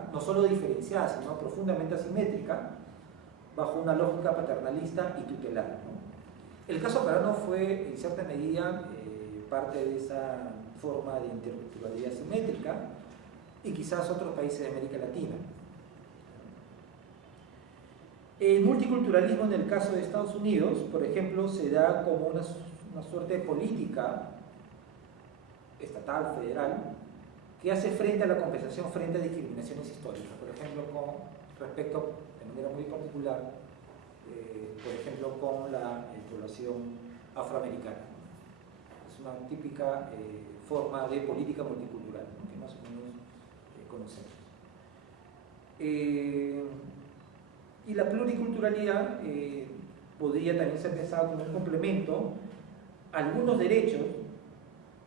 asimétrica, no solo diferenciada, sino profundamente asimétrica, bajo una lógica paternalista y tutelar, ¿no? El caso peruano fue, en cierta medida, parte de esa forma de interculturalidad asimétrica, y quizás otros países de América Latina. El multiculturalismo en el caso de Estados Unidos, por ejemplo, se da como una suerte de política estatal, federal, que hace frente a la compensación frente a discriminaciones históricas, por ejemplo, con respecto, de manera muy particular, por ejemplo, con la población afroamericana. Es una típica forma de política multicultural, ¿no?, que más o menos conocemos. Y la pluriculturalidad podría también ser pensada como un complemento a algunos derechos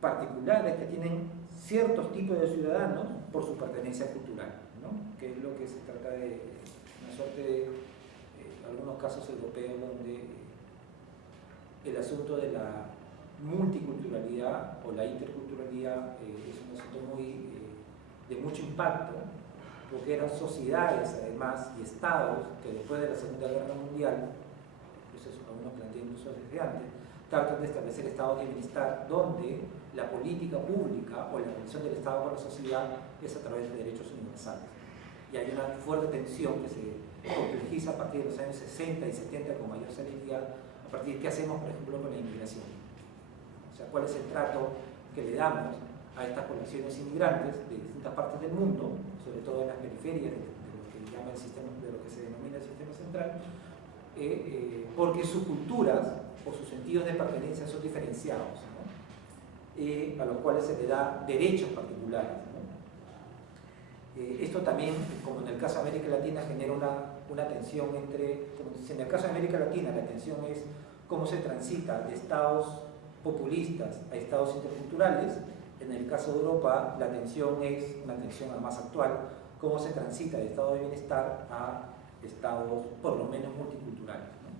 particulares que tienen ciertos tipos de ciudadanos por su pertenencia cultural, ¿no?, que es lo que se trata de una suerte de algunos casos europeos donde el asunto de la multiculturalidad o la interculturalidad es un asunto de mucho impacto, porque eran sociedades además y estados que después de la Segunda Guerra Mundial, incluso algunos plantean incluso desde antes, tratan de establecer estados de bienestar donde la política pública o la relación del Estado con la sociedad es a través de derechos universales. Y hay una fuerte tensión que se complejiza a partir de los años 60 y 70 con mayor celeridad, a partir de qué hacemos, por ejemplo, con la inmigración. O sea, cuál es el trato que le damos a estas poblaciones inmigrantes de distintas partes del mundo, sobre todo en las periferias de lo que llama el sistema, de lo que se denomina el sistema central, porque sus culturas o sus sentidos de pertenencia son diferenciados, ¿no?, a los cuales se le da derechos particulares, ¿no? Esto también, como en el caso de América Latina, genera una tensión entre, como en el caso de América Latina, la tensión es cómo se transita de estados populistas a estados interculturales. En el caso de Europa, la tensión es una tensión más actual, cómo se transita de estado de bienestar a estados, por lo menos, multiculturales, ¿no?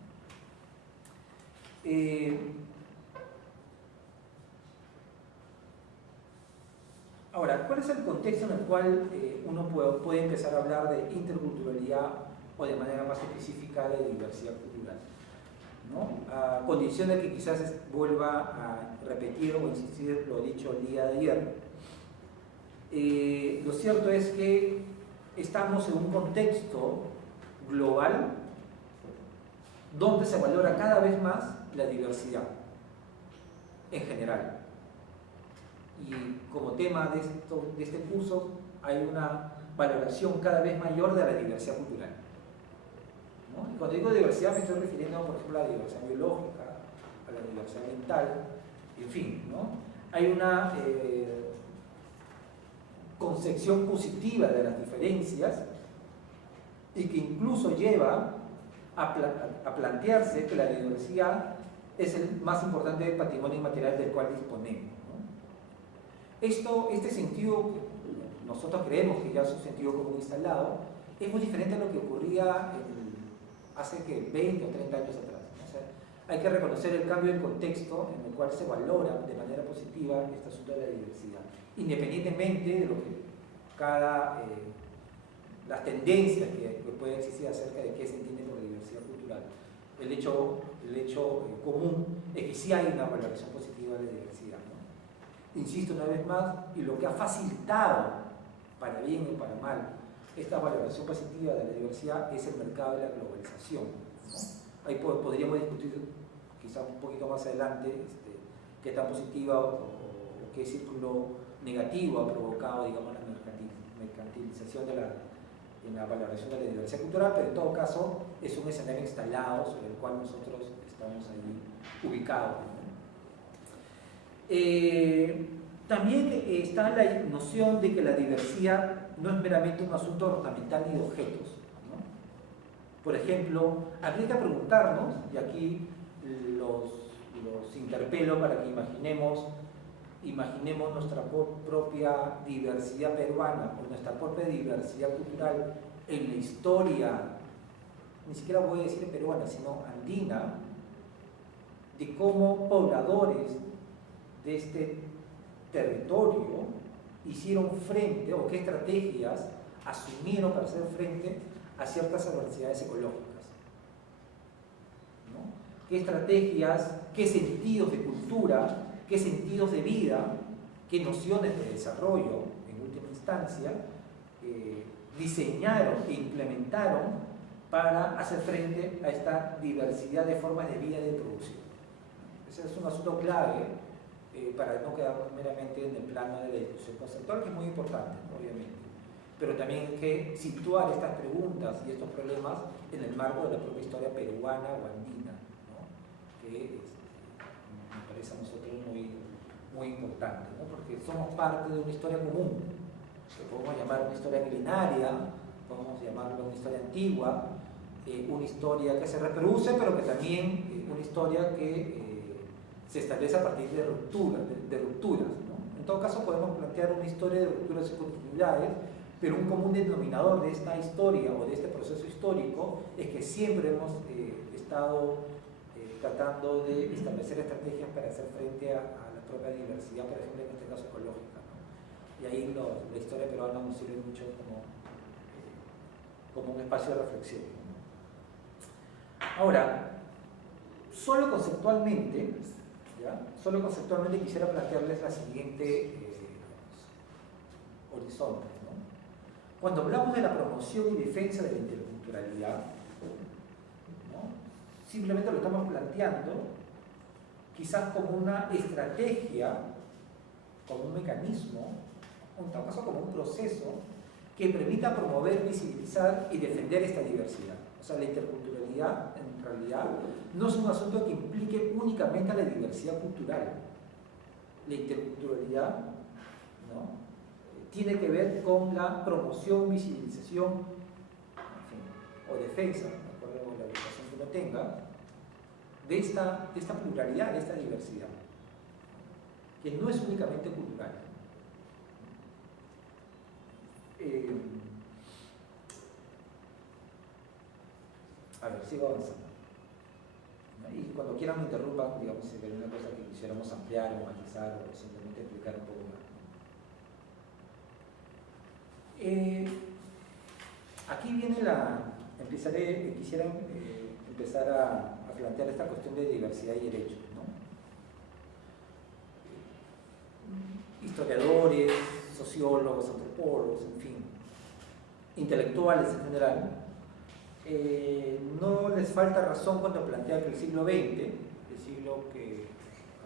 Ahora, ¿cuál es el contexto en el cual uno puede empezar a hablar de interculturalidad o de manera más específica de diversidad cultural, ¿no? A condición de que quizás vuelva a repetir o insistir lo dicho el día de ayer, lo cierto es que estamos en un contexto global donde se valora cada vez más la diversidad en general. Y como tema de este curso hay una valoración cada vez mayor de la diversidad cultural, ¿no? Y cuando digo diversidad me estoy refiriendo, por ejemplo, a la diversidad biológica, a la diversidad mental, en fin, ¿no? Hay una concepción positiva de las diferencias y que incluso lleva a plantearse que la diversidad es el más importante patrimonio inmaterial del cual disponemos. Este sentido, nosotros creemos que ya es un sentido común instalado, es muy diferente a lo que ocurría hace 20 o 30 años atrás, ¿no? O sea, hay que reconocer el cambio de contexto en el cual se valora de manera positiva este asunto de la diversidad, independientemente de lo que las tendencias que pueden existir acerca de qué se entiende por diversidad cultural. El hecho común es que sí hay una valoración positiva de la diversidad, ¿no? Insisto una vez más, y lo que ha facilitado, para bien o para mal, esta valoración positiva de la diversidad es el mercado de la globalización, ¿no? Ahí podríamos discutir quizás un poquito más adelante qué tan positiva o qué círculo negativo ha provocado, digamos, la mercantilización en la valoración de la diversidad cultural, pero en todo caso es un escenario instalado sobre el cual nosotros estamos ahí ubicados, ¿no? También está la noción de que la diversidad no es meramente un asunto ornamental ni de objetos, ¿no? Por ejemplo, habría que preguntarnos, y aquí los interpelo para que imaginemos nuestra propia diversidad peruana o nuestra propia diversidad cultural en la historia, ni siquiera voy a decir peruana, sino andina, de cómo pobladores de este territorio hicieron frente o qué estrategias asumieron para hacer frente a ciertas adversidades ecológicas, ¿no? ¿Qué estrategias, qué sentidos de cultura, qué sentidos de vida, qué nociones de desarrollo, en última instancia, diseñaron e implementaron para hacer frente a esta diversidad de formas de vida y de producción? Ese es un asunto clave para no quedarnos meramente en el plano de la discusión conceptual, que es muy importante, obviamente, pero también hay que situar estas preguntas y estos problemas en el marco de la propia historia peruana o andina, ¿no? Que me parece a nosotros muy importante, ¿no? Porque somos parte de una historia común, que podemos llamar una historia milenaria, podemos llamarlo una historia antigua, una historia que se reproduce, pero que también una historia que se establece a partir de rupturas, ¿no? En todo caso podemos plantear una historia de rupturas y continuidades, pero un común denominador de esta historia o de este proceso histórico es que siempre hemos estado tratando de establecer estrategias para hacer frente a la propia diversidad, por ejemplo en este caso ecológica, ¿no? Y ahí la historia peruana nos sirve mucho como un espacio de reflexión, ¿no? Ahora, solo conceptualmente quisiera plantearles la siguiente horizonte, ¿no? Cuando hablamos de la promoción y defensa de la interculturalidad, ¿no? Simplemente lo estamos planteando quizás como una estrategia, como un mecanismo, en todo caso como un proceso que permita promover, visibilizar y defender esta diversidad. O sea, la interculturalidad en realidad no es un asunto que implique únicamente a la diversidad cultural. La interculturalidad, ¿no?, tiene que ver con la promoción, visibilización, en fin, o defensa, de acuerdo con la educación que uno tenga, de esta pluralidad, de esta diversidad, que no es únicamente cultural. A ver, sigo avanzando. Y cuando quieran me interrumpan, digamos, si hay una cosa que quisiéramos ampliar o matizar o simplemente explicar un poco más. Aquí viene quisiera empezar a plantear esta cuestión de diversidad y derechos, ¿no? Historiadores, sociólogos, antropólogos, en fin, intelectuales en general, no les falta razón cuando plantean que el siglo XX, el siglo que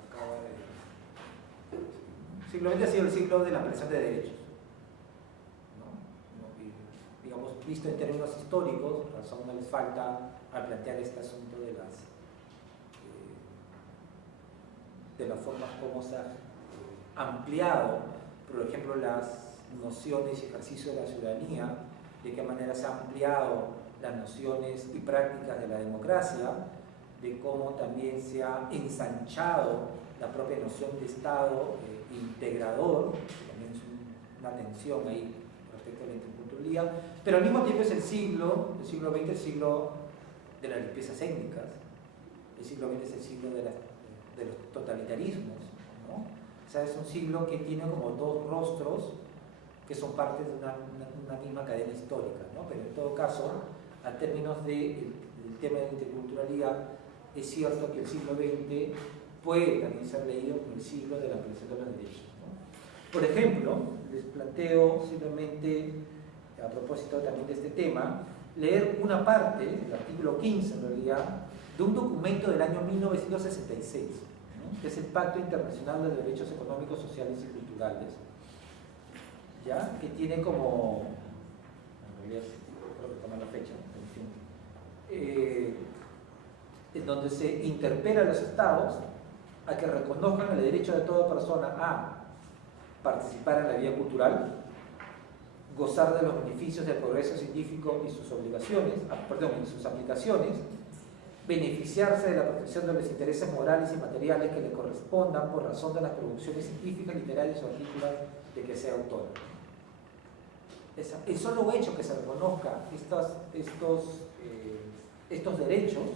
acaba de... El siglo XX ha sido el siglo de la ampliación de derechos, ¿no? Y, digamos, visto en términos históricos, razón no les falta al plantear este asunto de las formas como se ha ampliado, por ejemplo, las nociones y ejercicio de la ciudadanía, de qué manera se han ampliado las nociones y prácticas de la democracia, de cómo también se ha ensanchado la propia noción de Estado integrador, que también es una tensión ahí respecto a la interculturalidad, pero al mismo tiempo es el siglo XX, el siglo de las limpiezas étnicas, el siglo XX es el siglo de los totalitarismos, ¿no? O sea, es un siglo que tiene como dos rostros que son parte de una misma cadena histórica, ¿no? Pero en todo caso, a términos del tema de la interculturalidad, es cierto que el siglo XX puede también ser leído como el siglo de la ampliación de los derechos, ¿no? Por ejemplo, les planteo simplemente, a propósito también de este tema, leer una parte, el artículo 15 en realidad, de un documento del año 1966, ¿no?, que es el Pacto Internacional de Derechos Económicos, Sociales y Culturales, ¿ya?, que tiene como, en realidad creo que toma la fecha, en fin, en donde se interpela a los estados a que reconozcan el derecho de toda persona a participar en la vida cultural, gozar de los beneficios del progreso científico y sus obligaciones, y sus aplicaciones, beneficiarse de la protección de los intereses morales y materiales que le correspondan por razón de las producciones científicas, literarias o artículas de que sea autor. El solo hecho que se reconozca estos derechos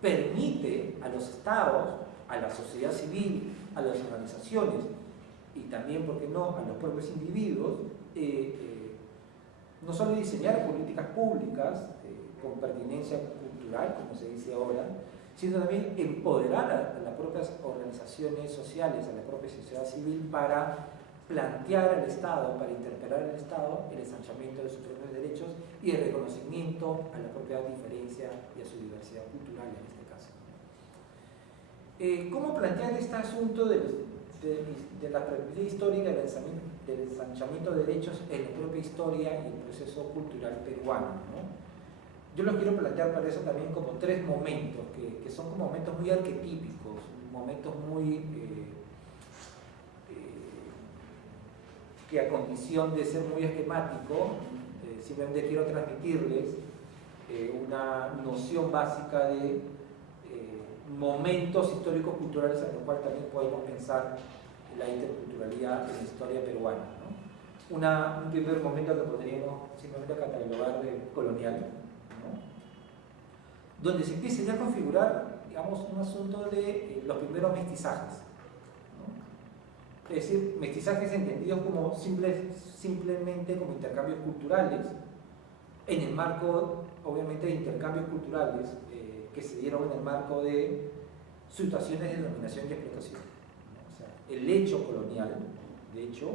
permite a los estados, a la sociedad civil, a las organizaciones y también, ¿por qué no?, a los propios individuos no solo diseñar políticas públicas con pertinencia cultural, como se dice ahora, sino también empoderar a las propias organizaciones sociales, a la propia sociedad civil para plantear al Estado, para interpelar al Estado el ensanchamiento de sus propios derechos y el reconocimiento a la propia diferencia y a su diversidad cultural en este caso. ¿Cómo plantear este asunto de la perspectiva histórica del ensanchamiento de derechos en la propia historia y el proceso cultural peruano, ¿no? Yo los quiero plantear para eso también como tres momentos, que son como momentos muy arquetípicos, momentos muy que a condición de ser muy esquemático, simplemente quiero transmitirles una noción básica de momentos históricos culturales en los cuales también podemos pensar la interculturalidad en la historia peruana, ¿no? Un primer momento que podríamos simplemente catalogar de colonial, ¿no? Donde se empieza ya a configurar, digamos, un asunto de los primeros mestizajes, ¿no? Es decir, mestizajes entendidos como simplemente como intercambios culturales, en el marco, obviamente, de intercambios culturales que se dieron en el marco de situaciones de dominación y explotación, ¿no? O sea, el hecho colonial, de hecho,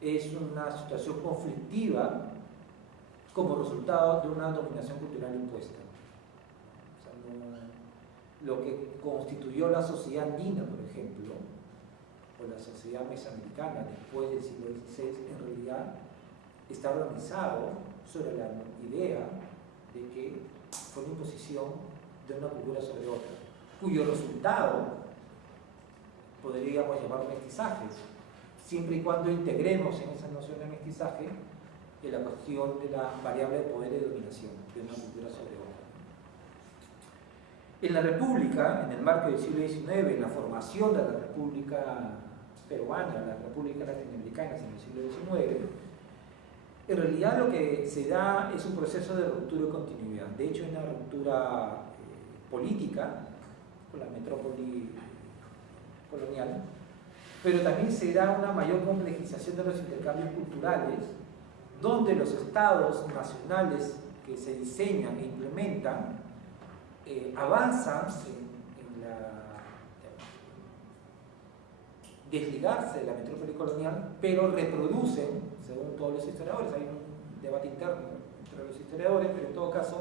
es una situación conflictiva como resultado de una dominación cultural impuesta. O sea, lo que constituyó la sociedad andina, por ejemplo, o la sociedad mesoamericana después del siglo XVI, en realidad está organizado sobre la idea de que fue una imposición de una cultura sobre otra, cuyo resultado podríamos llamar mestizajes, siempre y cuando integremos en esa noción de mestizaje la cuestión de la variable de poder y dominación de una cultura sobre otra. En la República, en el marco del siglo XIX, en la formación de la República peruana, las repúblicas latinoamericanas en el siglo XIX, en realidad lo que se da es un proceso de ruptura y continuidad. De hecho, hay una ruptura política con la metrópoli colonial, pero también se da una mayor complejización de los intercambios culturales, donde los estados nacionales que se diseñan e implementan avanzan en desligarse de la metrópoli colonial, pero reproducen, según todos los historiadores, hay un debate interno entre los historiadores, pero en todo caso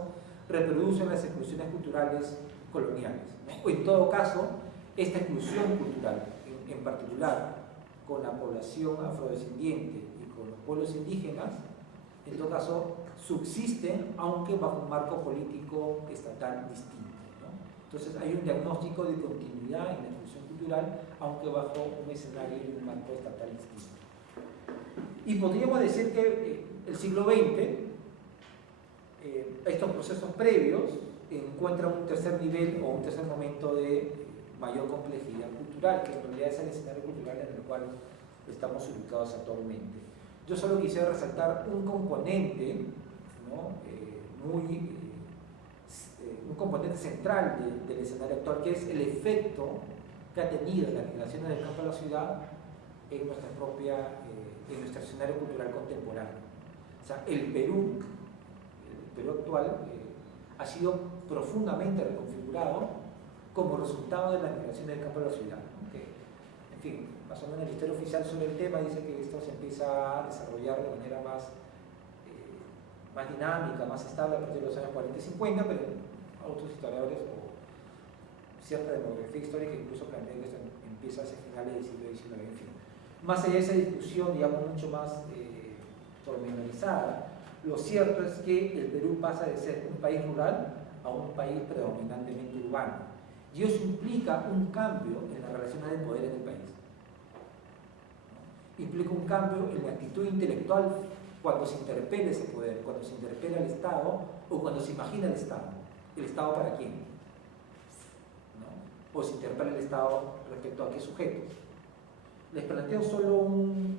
reproducen las exclusiones culturales coloniales, ¿no? O en todo caso, esta exclusión cultural, en particular con la población afrodescendiente y con los pueblos indígenas, en todo caso subsisten, aunque bajo un marco político estatal distinto, ¿no? Entonces hay un diagnóstico de continuidad en la exclusión cultural, aunque bajo un escenario y un marco estatal distinto. Y podríamos decir que el siglo XX, estos procesos previos encuentran un tercer nivel o un tercer momento de mayor complejidad cultural, que en realidad es el escenario cultural en el cual estamos ubicados actualmente. Yo solo quisiera resaltar un componente, ¿no? Un componente central del escenario actual, que es el efecto que ha tenido las migraciones del campo a la ciudad en nuestro escenario cultural contemporáneo. O sea, el Perú actual ha sido profundamente reconfigurado como resultado de las migraciones del campo a la ciudad, ¿no? Que, en fin, más o menos la historia oficial sobre el tema dice que esto se empieza a desarrollar de manera más dinámica, más estable a partir de los años 40 y 50, pero otros historiadores o cierta demografía histórica incluso plantean que esto empieza hacia finales del siglo XIX. En fin, más allá de esa discusión, digamos, mucho más pormenorizada, lo cierto es que el Perú pasa de ser un país rural a un país predominantemente urbano. Y eso implica un cambio en las relaciones de poder en el país. Implica un cambio en la actitud intelectual cuando se interpela ese poder, cuando se interpela el Estado o cuando se imagina el Estado. ¿El Estado para quién? ¿No? O se interpela el Estado respecto a qué sujetos. Les planteo solo un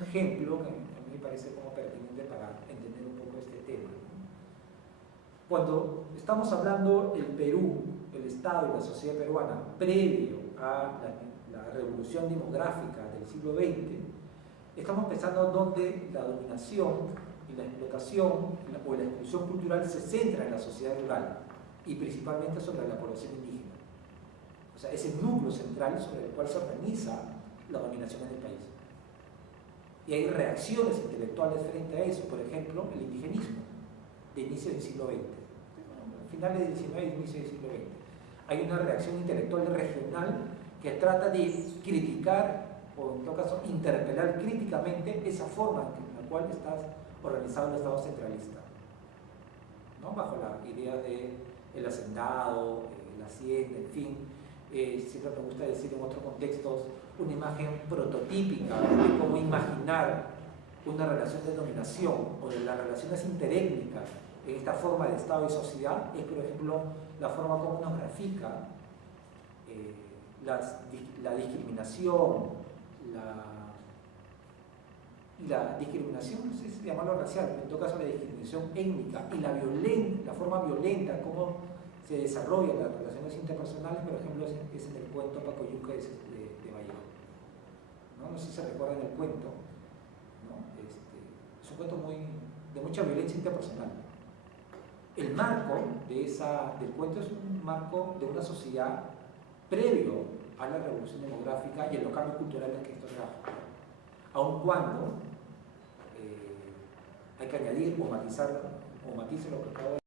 ejemplo que a mí me parece como pertinente para entender un poco este tema. Cuando estamos hablando del Perú, el Estado y la sociedad peruana previo a la revolución demográfica del siglo XX, estamos pensando donde la dominación y la explotación educación o la exclusión cultural se centra en la sociedad rural y principalmente sobre la población indígena. O sea, es el núcleo central sobre el cual se organiza la dominación en el país. Y hay reacciones intelectuales frente a eso, por ejemplo, el indigenismo de inicio del siglo XX, finales del XIX y inicio del siglo XX. Hay una reacción intelectual regional que trata de criticar, o en todo caso interpelar críticamente esa forma en la cual está organizado el Estado centralista, ¿no? Bajo la idea del hacendado, la hacienda, en fin. Siempre me gusta decir en otros contextos una imagen prototípica de cómo imaginar una relación de dominación o de las relaciones interétnicas en esta forma de Estado y sociedad es, por ejemplo, la forma como nos grafica la discriminación, la discriminación, no sé si llamarlo racial, pero en todo caso la discriminación étnica y la forma violenta, cómo se desarrollan las relaciones interpersonales, por ejemplo, es en el cuento Pacoyuca de Vallejo. ¿No? No sé si se recuerdan el cuento, ¿no? Es un cuento de mucha violencia interpersonal. El marco del cuento es un marco de una sociedad previo a la revolución demográfica y a los cambios culturales que esto trajo. Aun cuando hay que añadir o matizar lo que acabo de